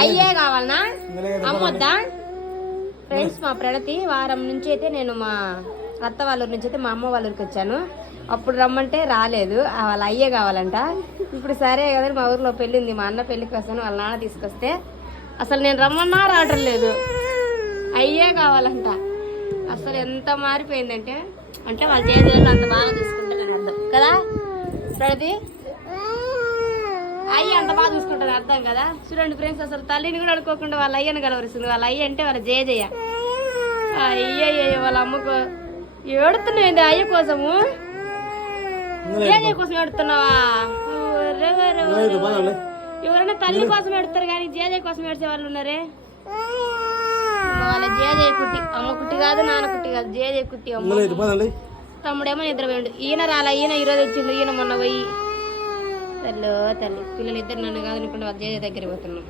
అయ్యే కావాలనా? అమ్మొద్దా? ఫ్రెండ్స్ మా ప్రణతి వారం నుంచి అయితే నేను మా అత్త వాళ్ళ నుంచి అయితే మా అమ్మ వాళ్ళ ఊరికి వచ్చాను. అప్పుడు రమ్మంటే రాలేదు. వాళ్ళ అయ్యే కావాలంట. ఇప్పుడు సరే కదా మా ఊర్లో పెళ్ళి ఉంది. మా అన్న పెళ్ళికి వస్తాను వాళ్ళ నాన్న తీసుకొస్తే. అసలు నేను రమ్మన్నా రావటం లేదు. అయ్యే కావాలంట. అసలు ఎంత మారిపోయిందంటే అంటే వాళ్ళ చేతులను అంత బాగా అర్థం. కదా ప్రణతి అంత బాగా చూసుకుంటారు అర్థం కదా? చూడండి ఫ్రెండ్స్ అసలు తల్లిని కూడా అనుకోకుండా వాళ్ళ అయ్యని కలవరిస్తుంది. వాళ్ళ అయ్య అంటే వాళ్ళ జయ జయ అయ్యయ్య వాళ్ళ అమ్మకు ఏడుతున్నాయింది అయ్య కోసము? జయ జయ కోసం ఏడుతున్నావా. ఎవరైనా తల్లి కోసం ఏడుతారు కానీ జయ జయ కోసం ఏడ్చే వాళ్ళు ఉన్నారే? వాళ్ళ జయ జయ కుట్టి అమ్మ కుట్టి కాదు నాన్న కుట్టి కాదు జయ జయ కుట్టి అమ్మ. తమ్ముడేమో నిద్రపోయాడు. ఈయన రాలా ఈయన ఈరోజు వచ్చిండు ఈయన మొన్న పోయి తల్లి తల్లి. పిల్లలు ఇద్దరు నన్ను కాదనుకుంటే అనుకుంటే దగ్గర పోతున్నాం